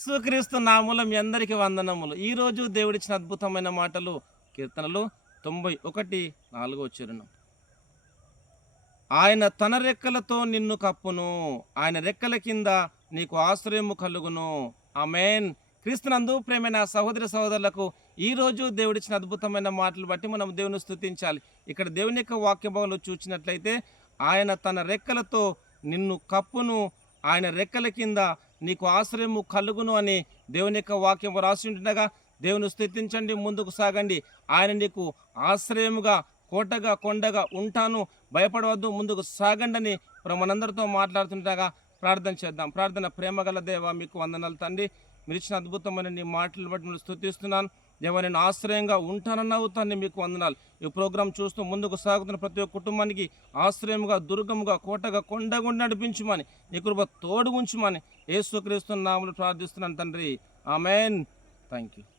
యేసుక్రీస్తు నామములో మీ అందరికీ వందనములు. ఈరోజు దేవుడిచ్చిన అద్భుతమైన మాటలు కీర్తనలు 91:4 ఆయన తన రెక్కలతో నిన్ను కప్పును, ఆయన రెక్కల కింద నీకు ఆశ్రయము కలుగును. ఆమేన్. క్రీస్తునందు ప్రేమైన సహోదరి సహోదరులకు ఈరోజు దేవుడిచ్చిన అద్భుతమైన మాటలు బట్టి మనం దేవుని స్తుతించాలి. ఇక్కడ దేవుని యొక్క వాక్య భాగంలో చూసినట్లయితే ఆయన తన రెక్కలతో నిన్ను కప్పును, ఆయన రెక్కల కింద నీకు ఆశ్రయము కలుగును అని దేవుని యొక్క వాక్యం రాసి ఉంటుండగా దేవుని స్తుతించండి, ముందుకు సాగండి. ఆయన నీకు ఆశ్రయముగా, కోటగా, కొండగా ఉంటాను, భయపడవద్దు, ముందుకు సాగండి అని మనందరితో మాట్లాడుతుండగా ప్రార్థన చేద్దాం. ప్రార్థన. ప్రేమగల దేవ, మీకు వందనాలు తండ్రి. మీరు ఇచ్చిన అద్భుతమైన నీ మాటలు బట్టి నేను స్తుతిస్తున్నాను. దేవ, నేను ఆశ్రయంగా ఉంటానన్నావు తండ్రి, మీకు వందనాలు. ఈ ప్రోగ్రాం చూస్తూ ముందుకు సాగుతున్న ప్రతి ఒక్క కుటుంబానికి ఆశ్రయముగా, దుర్గముగా, కోటగా, కొండగా నడిపించుమని, నీ కృప తోడు ఉంచుమని యేసుక్రీస్తు నామములో ప్రార్థిస్తున్నాను తండ్రి. ఆమేన్. Thank you.